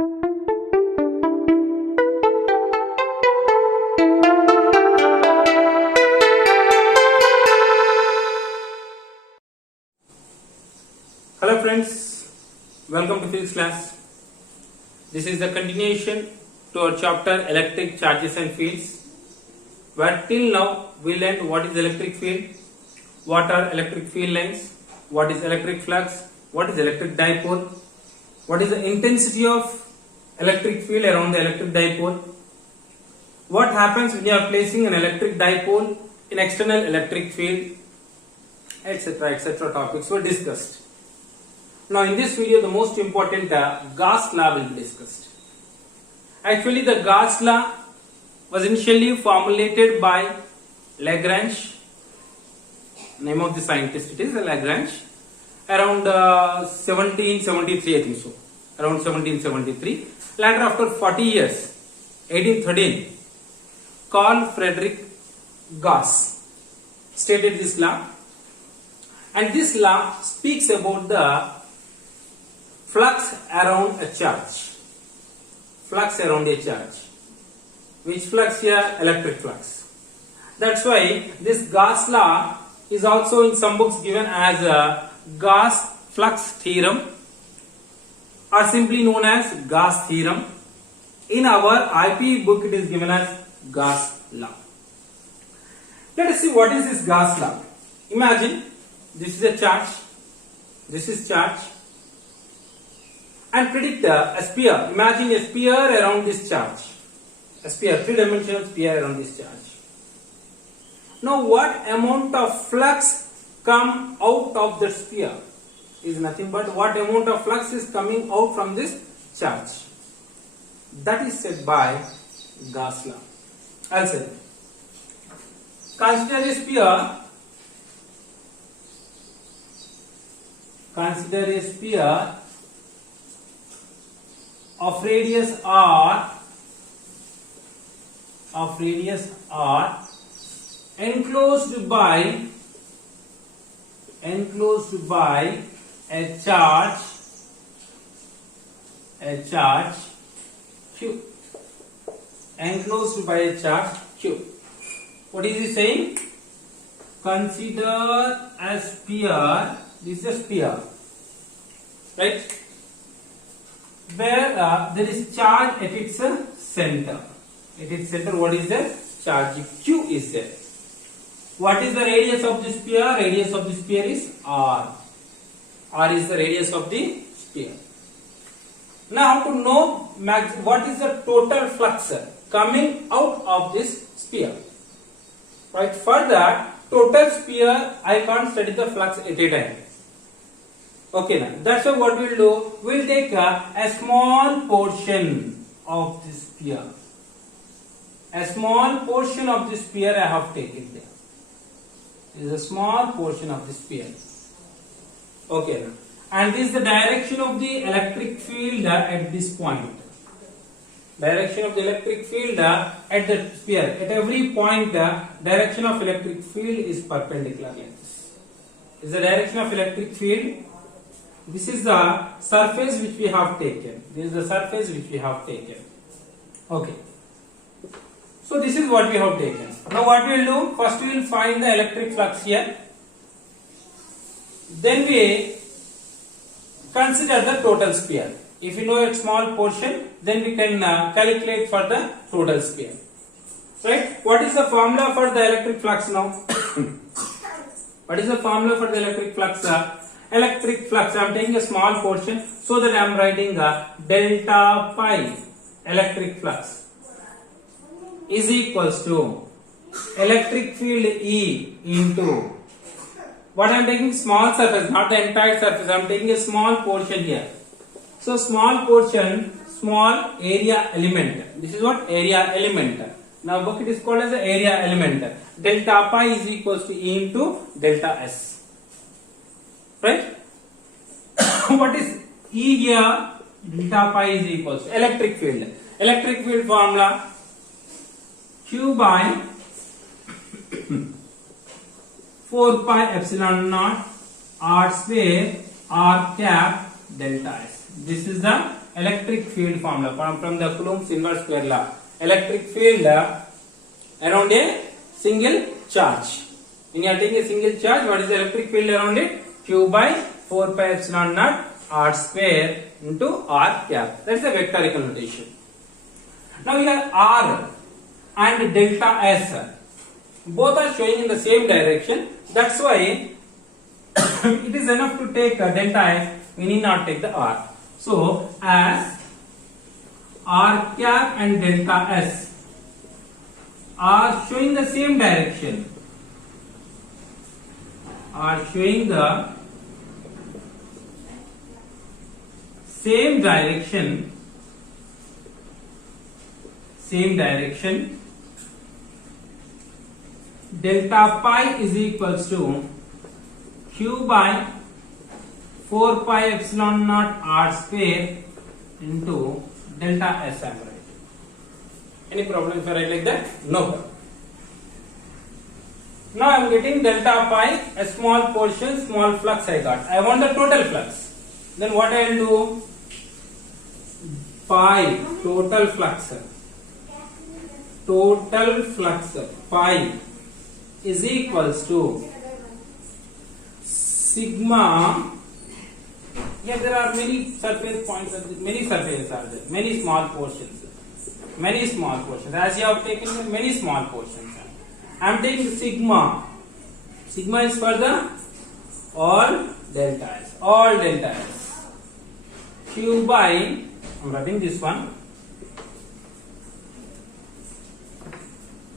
Hello friends, welcome to physics class. This is the continuation to our chapter electric charges and fields, where till now we learned what is electric field, what are electric field lines, what is electric flux, what is electric dipole, what is the intensity of electric field around the electric dipole, what happens when you are placing an electric dipole in external electric field, etc. topics were discussed. Now in this video the most important Gauss law will be discussed. Actually the Gauss law was initially formulated by Lagrange, name of the scientist it is Lagrange, around 1773 I think so, around 1773. Later after 40 years, 1813, Carl Friedrich Gauss stated this law, and this law speaks about the flux around a charge. Flux around a charge. Which flux here? Electric flux. That's why this Gauss law is also in some books given as a Gauss flux theorem, or simply known as Gauss theorem. In our IP book it is given as Gauss law. Let us see what is this Gauss law. Imagine this is a charge, this is charge, and predict a sphere. Imagine a sphere around this charge. A sphere, three-dimensional sphere around this charge. Now what amount of flux come out of the sphere is nothing but what amount of flux is coming out from this charge. That is said by Gauss law. I'll say, consider a sphere. Consider a sphere of radius r, enclosed by a charge q. Enclosed by a charge q. What is he saying? Consider a sphere. This is a sphere, right? Where there is charge at its center. At its center, what is there? Charge q is there. What is the radius of the sphere? Radius of the sphere is r. R is the radius of the sphere. Now to know what is the total flux coming out of this sphere. Right? For that total sphere, I can't study the flux at a time. Okay, now that's why what we'll do, we'll take a small portion of this sphere. A small portion of the sphere I have taken there. This is a small portion of the sphere. Okay, now. And this is the direction of the electric field at this point. Direction of the electric field at the sphere. At every point, direction of electric field is perpendicular like this. This is the direction of electric field. This is the surface which we have taken. This is the surface which we have taken. Okay. So this is what we have taken. Now what we will do? First we will find the electric flux here. Then we consider the total sphere. If you know a small portion, then we can calculate for the total sphere. Right? What is the formula for the electric flux now? What is the formula for the electric flux? Electric flux, I am taking a small portion, so that I am writing delta pi electric flux is equals to electric field E into what I am taking, small surface, not the entire surface, I am taking a small portion here. So small portion, small area element. This is what? Area element. Now book it is called as the area element. Delta pi is equals to E into delta S. Right? What is E here? Delta pi is equals to electric field. Electric field formula Q by 4 pi epsilon naught r square r cap delta S. This is the electric field formula from the Coulomb's inverse square law. Electric field around a single charge. When you are taking a single charge, what is the electric field around it? Q by 4 pi epsilon naught r square into r cap. That is the vectorical notation. Now here R and delta S, both are showing in the same direction. That's why it is enough to take delta S. We need not take the R. So as r cap and delta S are showing the same direction, are showing the same direction, delta pi is equals to Q by 4 pi epsilon naught r square into delta S. I am writing. Any problem if I write like that? No. Now I am getting delta pi, a small portion, small flux I got. I want the total flux. Then what I will do? Pi, total flux pi is equals to sigma. Here there are many surface points, many surfaces are there, many small portions. As you have taken many small portions, I am taking sigma. Sigma is for the all delta S. Q by, I am writing this one,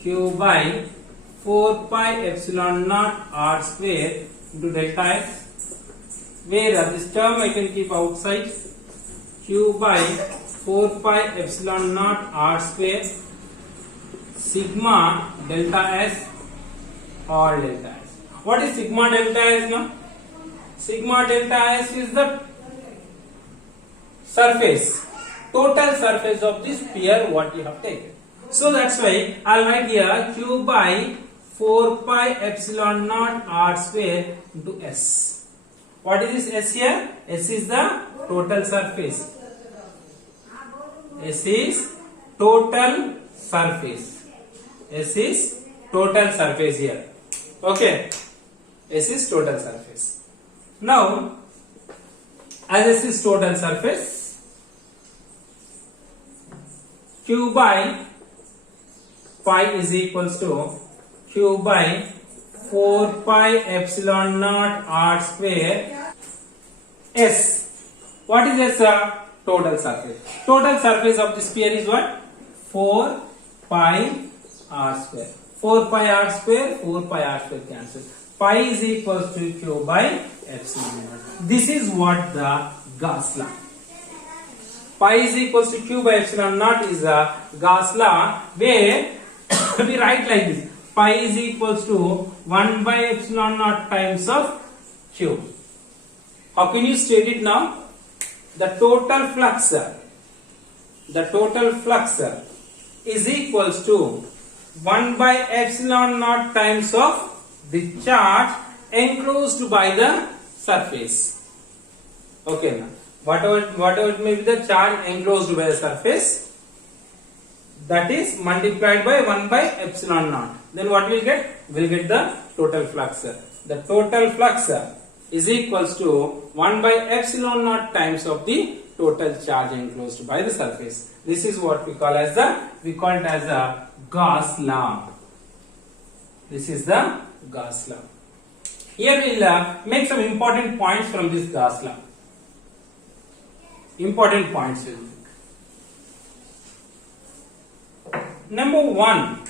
Q by 4 pi epsilon naught r square into delta S, where this term I can keep outside. Q by 4 pi epsilon naught r square sigma delta S, all delta S. What is sigma delta S now? Sigma delta S is the surface, total surface of the sphere what you have taken. So that's why I'll write here Q by 4 pi epsilon naught r square into S. What is this S here? S is the total surface. S is total surface. S is total surface here. Okay. S is total surface. Now, as S is total surface, Q by pi is equals to Q by 4 pi epsilon naught r square S. What is S? Total surface. Total surface of the sphere is what? 4 pi r square. 4 pi r square cancel. Pi is equals to Q by epsilon naught. This is what the Gauss law. Pi is equals to Q by epsilon naught is a Gauss law, where we write like this. Pi is equals to 1 by epsilon naught times of Q. How can you state it now? The total flux is equals to 1 by epsilon naught times of the charge enclosed by the surface. Okay, now whatever it may be the charge enclosed by the surface, that is multiplied by 1 by epsilon naught. Then what we'll get? We'll get the total flux. The total flux is equals to 1 by epsilon naught times of the total charge enclosed by the surface. This is what we call it as a Gauss law. This is the Gauss law. Here we'll make some important points from this Gauss law. Important points will make. Number 1,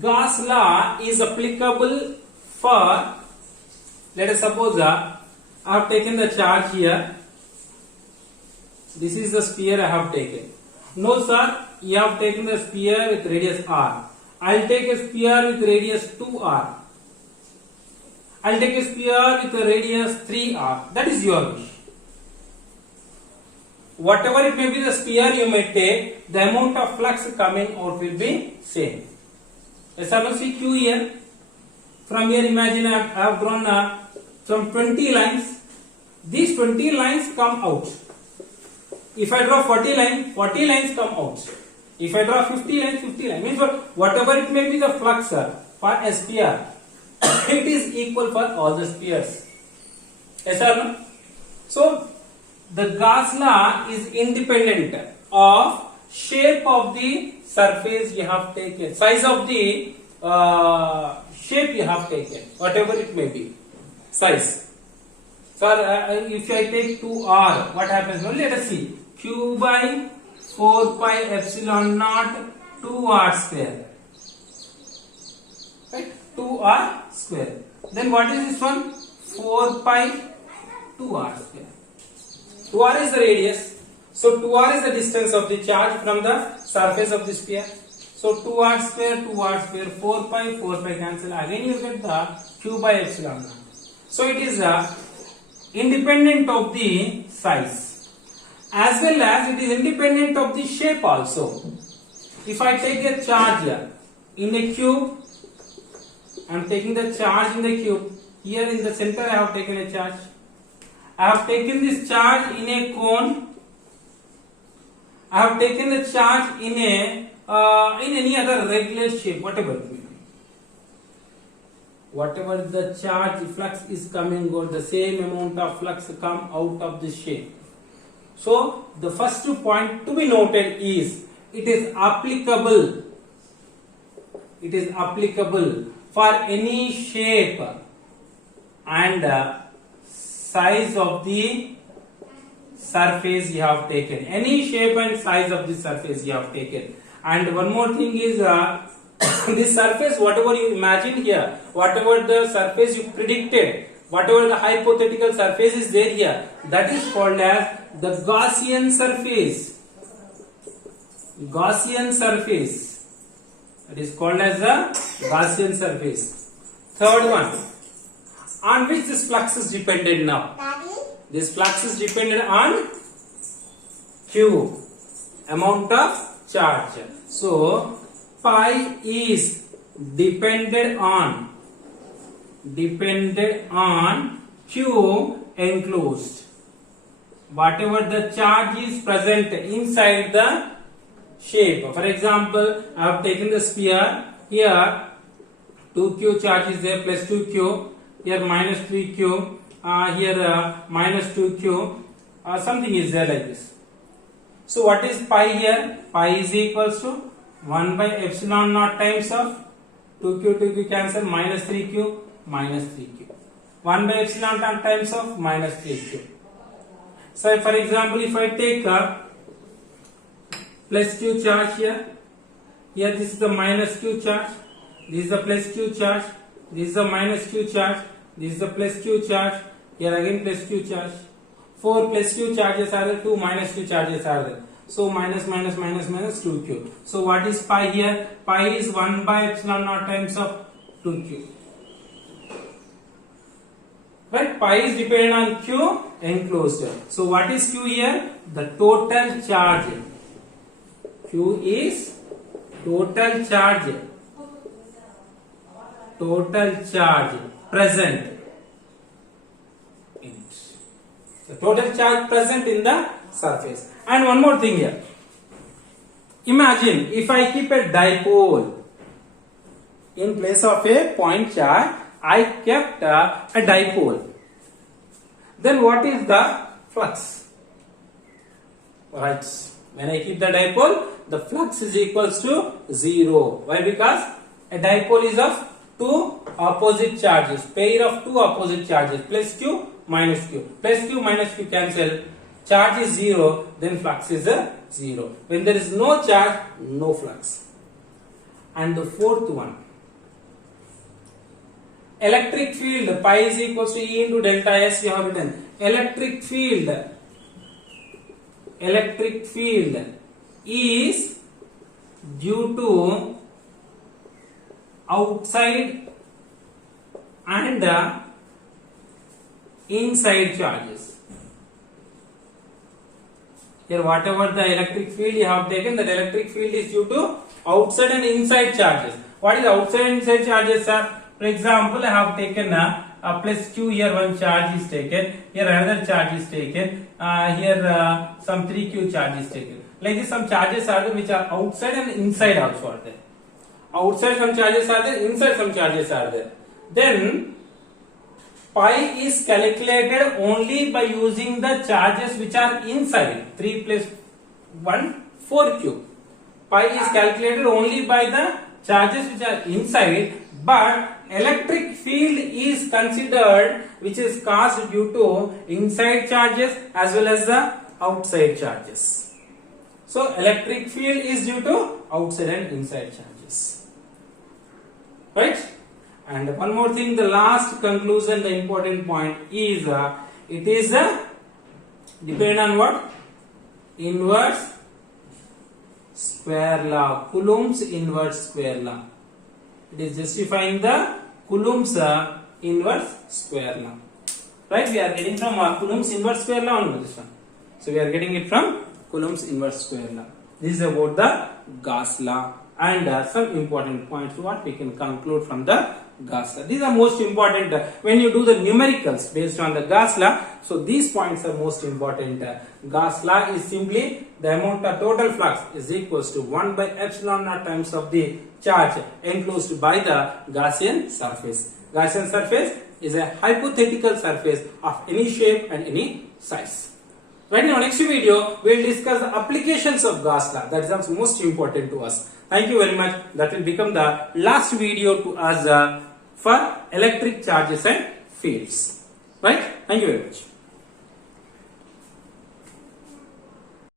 Gauss law is applicable for, let us suppose I have taken the charge here. This is the sphere I have taken. No sir, you have taken the sphere with radius r. I will take a sphere with radius 2r. I will take a sphere with a radius 3r. That is your wish. Whatever it may be the sphere you may take, the amount of flux coming out will be same. Yes or no? See Q here. From here imagine I have drawn some 20 lines. These 20 lines come out. If I draw 40 lines come out. If I draw 50 lines, 50 lines. Means whatever it may be the flux for a sphere, it is equal for all the spheres. Yes or no? So, the Gauss law is independent of shape of the surface you have taken, size of the shape you have taken, whatever it may be, size. So, if I take 2r, what happens? Well, let us see. Q by 4 pi epsilon naught 2r square. Right? 2r square. Then what is this one? 4 pi 2r square. 2r is the radius. So 2r is the distance of the charge from the surface of the sphere. So 2r square, 4 pi cancel. Again you get the q by epsilon naught. So it is independent of the size, as well as it is independent of the shape also. If I take a charge in a cube, I am taking the charge in the cube. Here in the center I have taken a charge. I have taken this charge in a cone. I have taken the charge in any other regular shape, whatever it may be. Whatever the charge flux is coming out, the same amount of flux come out of this shape. So the first point to be noted is it is applicable. It is applicable for any shape and size of the surface you have taken. Any shape and size of the surface you have taken. And one more thing is this surface, whatever you imagine here, whatever the surface you predicted, whatever the hypothetical surface is there here, that is called as the Gaussian surface. Gaussian surface. That is called as the Gaussian surface. Third one, on which this flux is dependent now? This flux is dependent on Q, amount of charge. So pi is dependent on Q enclosed. Whatever the charge is present inside the shape. For example, I have taken the sphere. Here 2q charge is there, plus 2q. Here minus 3q. Here minus 2q. Something is there like this. So what is pi here? Pi is equals to 1 by epsilon naught times of 2q cancel, minus 3q, minus 3q. 1 by epsilon naught times of minus 3q. So for example, if I take a plus q charge here this is the minus q charge, this is the plus q charge, this is the minus q charge, this is the plus q charge, here again plus q charge. 4 plus q charges are there, 2 minus q charges are there. So minus 2q. So what is pi here? Pi is 1 by epsilon naught times of 2q. Right? Pi is dependent on q enclosed. So what is q here? The total charge. Q is total charge. Total charge present in it. The total charge present in the surface. And one more thing here. Imagine if I keep a dipole in place of a point charge, I kept a dipole. Then what is the flux? Right. When I keep the dipole, the flux is equals to 0. Why? Because a dipole is of two opposite charges, pair of two opposite charges, plus q, minus q. Plus q, minus q cancel. Charge is 0, then flux is 0. When there is no charge, no flux. And the fourth one, electric field, pi is equals to E into delta S, you have written. Electric field is due to outside and inside charges. Here whatever the electric field you have taken, that electric field is due to outside and inside charges. What is outside and inside charges, sir? For example, I have taken plus q, here one charge is taken, here another charge is taken, here some 3q charge is taken. Like this, some charges are there which are outside and inside also are there. Outside some charges are there, inside some charges are there. Then pi is calculated only by using the charges which are inside. 3 plus 1, 4q. Pi is calculated only by the charges which are inside, but electric field is considered which is caused due to inside charges as well as the outside charges. So electric field is due to outside and inside charges. Right? And one more thing, the last conclusion, the important point is it is depend on what? Inverse square law, Coulomb's inverse square law. It is justifying the Coulomb's inverse square law. Right? We are getting from Coulomb's inverse square law on this one. So we are getting it from Coulomb's inverse square law. This is about the Gauss law and some important points what we can conclude from the Gauss law. These are most important when you do the numericals based on the Gauss law. So these points are most important. Gauss law is simply the amount of total flux is equals to 1 by epsilon naught times of the charge enclosed by the Gaussian surface. Gaussian surface is a hypothetical surface of any shape and any size. Right, in our next video, we will discuss the applications of Gauss law. That is most important to us. Thank you very much. That will become the last video to us for electric charges and fields. Right? Thank you very much.